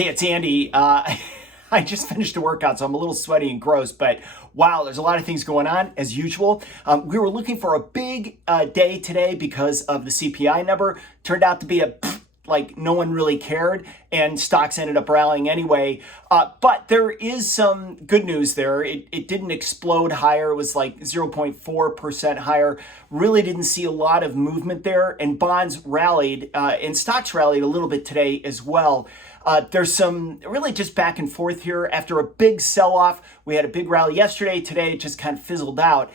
Hey, it's Andy. I just finished a workout, so I'm a little sweaty and gross, but wow, there's a lot of things going on as usual. We were looking for a big day today because of the CPI number. Turned out to be like no one really cared, and stocks ended up rallying anyway. But there is some good news there. It didn't explode higher. It was like 0.4% higher. Really didn't see a lot of movement there, and bonds rallied, and stocks rallied a little bit today as well. There's some really just back and forth here. After a big sell-off, we had a big rally yesterday. Today, it just kind of fizzled out.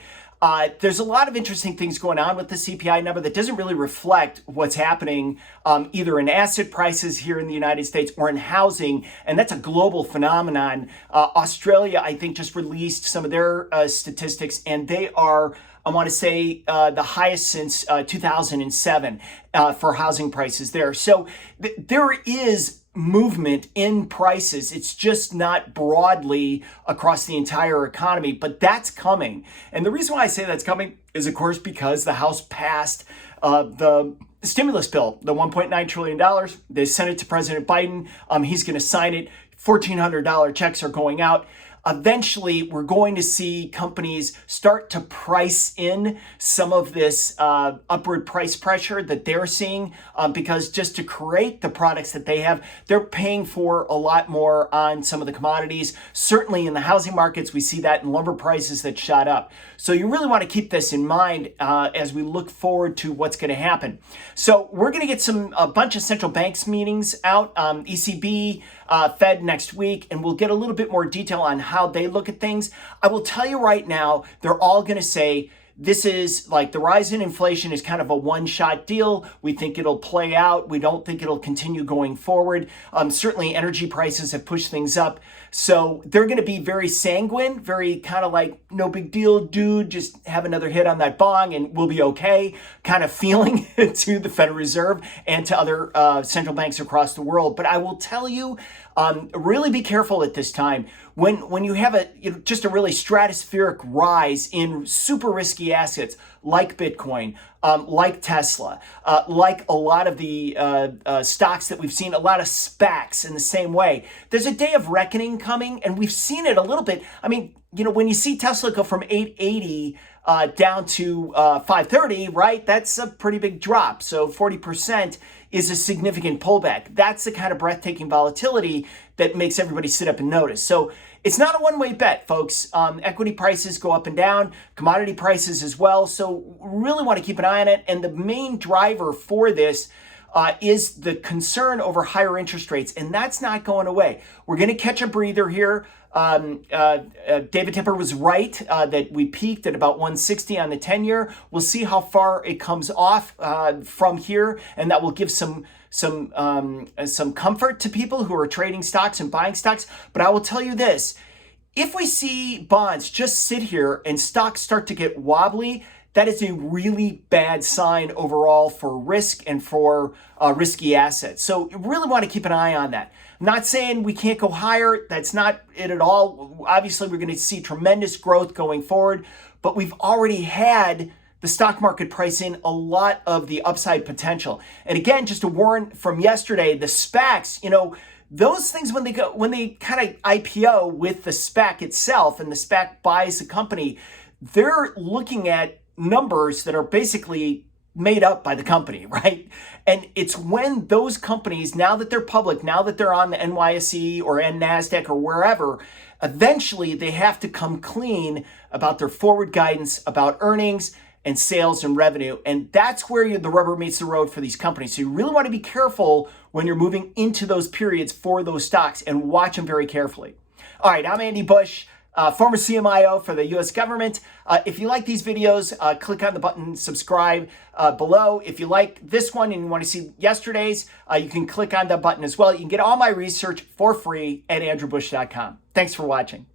There's a lot of interesting things going on with the CPI number that doesn't really reflect what's happening either in asset prices here in the United States or in housing, and that's a global phenomenon. Australia, I think, just released some of their statistics, and they are, I want to say, the highest since 2007 for housing prices there. So there is movement in prices. It's just not broadly across the entire economy, but that's coming. And the reason why I say that's coming is, of course, because the House passed the stimulus bill, the $1.9 trillion. They sent it to President Biden. He's going to sign it. $1,400 checks are going out. Eventually, we're going to see companies start to price in some of this upward price pressure that they're seeing because just to create the products that they have, they're paying for a lot more on some of the commodities. Certainly in the housing markets, we see that in lumber prices that shot up. So you really want to keep this in mind as we look forward to what's going to happen. So we're going to get a bunch of central banks meetings out, ECB, Fed next week, and we'll get a little bit more detail on how they look at things. I will tell you right now, they're all going to say this is like the rise in inflation is kind of a one-shot deal. We think it'll play out. We don't think it'll continue going forward. Certainly energy prices have pushed things up. So they're going to be very sanguine, very kind of like, no big deal, dude, just have another hit on that bong and we'll be okay, kind of feeling to the Federal Reserve and to other central banks across the world. But I will tell you, really be careful at this time. When you have just a really stratospheric rise in super risky assets like Bitcoin, like Tesla, like a lot of the stocks that we've seen, a lot of SPACs in the same way. There's a day of reckoning coming, and we've seen it a little bit. I mean, when you see Tesla go from 880 down to 530, right? That's a pretty big drop. So 40% is a significant pullback. That's the kind of breathtaking volatility that makes everybody sit up and notice. So it's not a one-way bet, folks. Equity prices go up and down, commodity prices as well. So really want to keep an eye on it. And the main driver for this is the concern over higher interest rates, and that's not going away. We're going to catch a breather here. David Tepper was right that we peaked at about 160 on the 10-year. We'll see how far it comes off from here, and that will give some comfort to people who are trading stocks and buying stocks. But I will tell you this: if we see bonds just sit here and stocks start to get wobbly, that is a really bad sign overall for risk and for risky assets. So you really want to keep an eye on that. I'm not saying we can't go higher. That's not it at all. Obviously, we're going to see tremendous growth going forward, but we've already had the stock market price in a lot of the upside potential. And again, just a warn from yesterday, the SPACs, those things when they kind of IPO with the SPAC itself and the SPAC buys the company, they're looking at numbers that are basically made up by the company, right? And it's when those companies, now that they're public, now that they're on the NYSE or NASDAQ or wherever, eventually they have to come clean about their forward guidance, about earnings and sales and revenue. And that's where the rubber meets the road for these companies. So you really want to be careful when you're moving into those periods for those stocks and watch them very carefully. All right, I'm Andy Bush, former CMIO for the U.S. government. If you like these videos, click on the button, subscribe below. If you like this one and you want to see yesterday's, you can click on that button as well. You can get all my research for free at andrewbush.com. Thanks for watching.